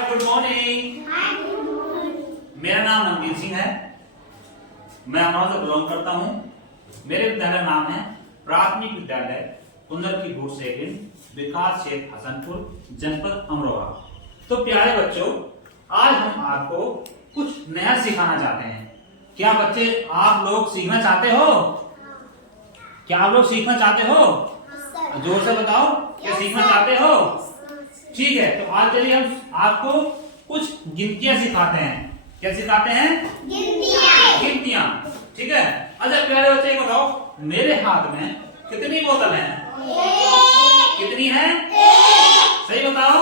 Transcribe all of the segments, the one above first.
Good morning. मेरा नाम रणवीर सिंह है। मैं अमरोहा से बिलोंग करता हूँ। मेरे विद्यालय नाम है प्राथमिक विद्यालय कुंदरकीपुर सेकेंड विकास क्षेत्र हसनपुर जनपद अमरोहा। तो प्यारे बच्चों, आज हम आपको कुछ नया सिखाना चाहते हैं। क्या बच्चे आप लोग सीखना चाहते हो? क्या आप लोग सीखना चाहते हो? जोर से बताओ, क्या सीखना चाहते हो? ठीक है, तो आज चलिए हम आपको कुछ गिनतियां सिखाते हैं। क्या सिखाते हैं? गिनतियां। ठीक है। अच्छा प्यारे बच्चे ये बताओ, मेरे हाथ में कितनी बोतल है? कितनी है? सही बताओ।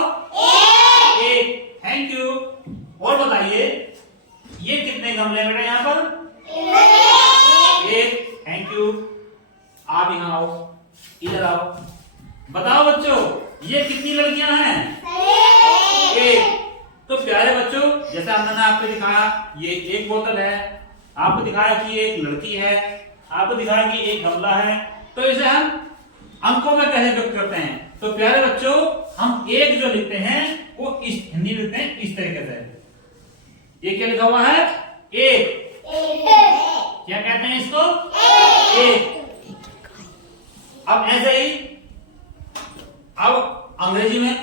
एक। Thank you. और बताइए, ये कितने गमले हैं बेटा यहाँ पर? एक। Thank you. आप यहाँ आओ, इधर आओ। बताओ बच्चों, ये कितनी लड़कियां हैं? एक। तो प्यारे बच्चों, जैसा मैंने आपको दिखाया, ये एक बोतल है। आपको दिखाया कि ये एक लड़की है। आपको दिखाया कि एक गमला है। तो इसे हम अंकों में कैसे व्यक्त करते हैं? तो प्यारे बच्चों, हम एक जो लिखते हैं वो इस हिंदी में लिखते हैं इस तरीके से। ये क्या लिखा हुआ है? एक। क्या कहते हैं इसको? एक। अब ऐसे ही अब अंग्रेजी में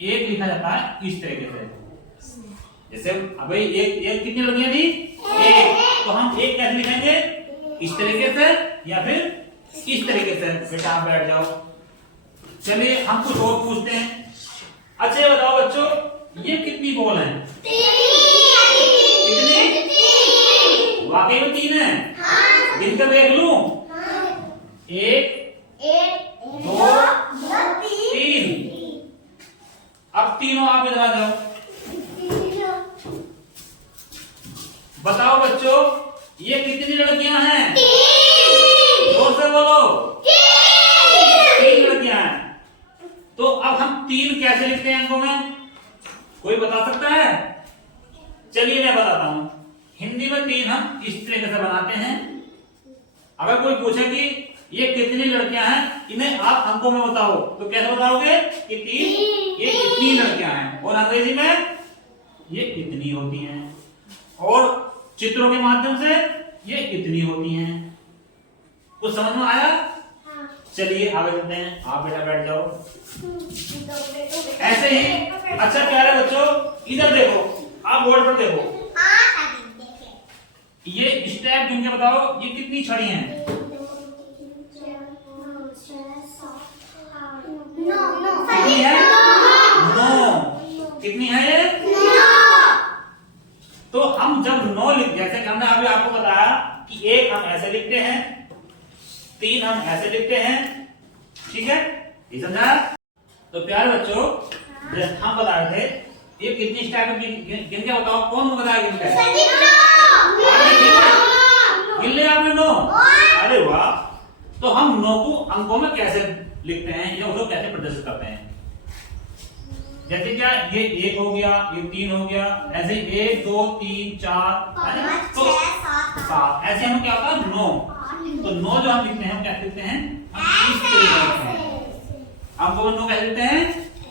एक लिखा जाता है इस तरीके से। जैसे अब एक कितनी लड़कियां थी? एक। तो हम एक कैसे लिखेंगे? इस तरीके से या फिर इस तरीके से। बेटा आप बैठ जाओ। चलिए हम कुछ और पूछते हैं। अच्छा ये बताओ बच्चों, ये कितनी बॉल है? कितनी? वाकई में 3 है। गिनकर देख लूं। 1 2 3। अब तीनों आप इधर आ जाओ। बताओ बच्चों, ये कितनी लड़कियां हैं? जोर से बोलो। 3 लड़कियां हैं। तो अब हम 3 कैसे लिखते हैं अंकों में? कोई बता सकता है? चलिए मैं बताता हूं। हिंदी में 3 हम इस तरीके से बनाते हैं। अगर कोई पूछे कि ये कितनी लड़कियां हैं, इन्हें आप अंकों में बताओ, तो कैसे बताओगे कि 3 ये इतनी लड़कियां हैं। और अंग्रेजी में ये इतनी होती हैं। और चित्रों के माध्यम से ये इतनी होती हैं। कुछ समझ में आया? चलिए आगे चलते हैं। आप बेटा बैठ जाओ। ऐसे ही। अच्छा प्यारे बच्चों, इधर देखो, आप बोर्ड पर देखो। ये स्टेप गिन के बताओ, ये कितनी छड़ी हैं? कितनी है? 9। कितनी है ये? तो हम जब 9 लिख, जैसे कि हमने अभी आपको बताया कि 1 हम ऐसे लिखते हैं, 3 हम ऐसे लिखते हैं। ठीक है, ये समझा? तो प्यारे बच्चों, हम बता रहे थे ये कितनी स्टेप गिन के बताओ। कौन बताया गिन के? गिन लिया आपने 9? अरे वाह। तो हम 9 को अंकों में कैसे लिखते हैं या उसको कैसे प्रदर्शित करते हैं? जैसे क्या, ये 1 हो गया, ये 3 हो गया, ऐसे 1 2 3 4 5 6 7। ऐसे हम क्या होता है 9। तो 9 जो हम लिखते हैं, हम क्या लिखते हैं? इस तरीके से लिखते हैं। अंकों में 9 कैसे लिखते हैं?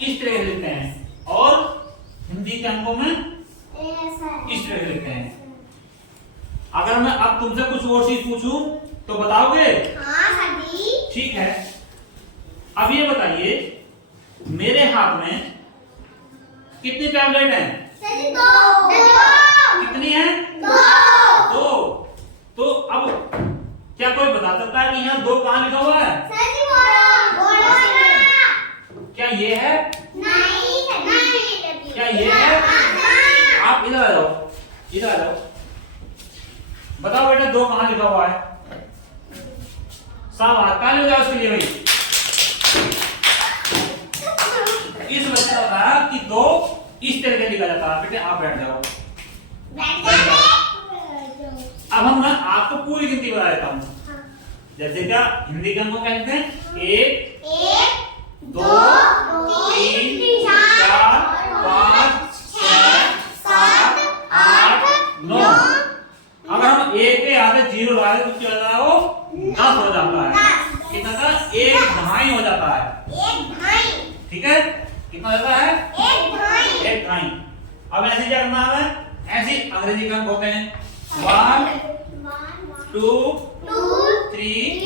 इस तरह से लिखते हैं। और हिंदी के अंकों में इस तरह से लिखते हैं। अगर मैं अब तुमसे कुछ और चीज पूछूं तो बताओगे? ठीक है। अब ये बताइए, मेरे हाथ में कितनी टैबलेट हैं? 2। कितनी है? 2। तो अब क्या कोई बता सकता है कि यहाँ 2 कहाँ लिखा हुआ है? क्या ये है? क्या ये है? आप इधर आ जाओ, इधर आ जाओ। बताओ बेटा 2 कहाँ लिखा हुआ है? शाबाश, ताली हो जाओ उसके लिए भाई। इस बच्चे ने बताया कि 2 इस तरह से लिखा जाता है। बेटे आप बैठ जाओ। अब हम ना आपको पूरी गिनती बता देता हूँ। जैसे क्या हिंदी के अंकों कहते हैं? 1 2 3 4 5 6 7 8 9। अगर हम 1 के आगे 0 लगा दें तो क्या होता है? वो 10 हो जाता है। कितना का? 1/2 हो जाता है। ठीक है, कितना होता है? 1/2। दिखाई। अब ऐसे क्या करना है, ऐसे अंग्रेजी का अंक होते हैं 1 2 3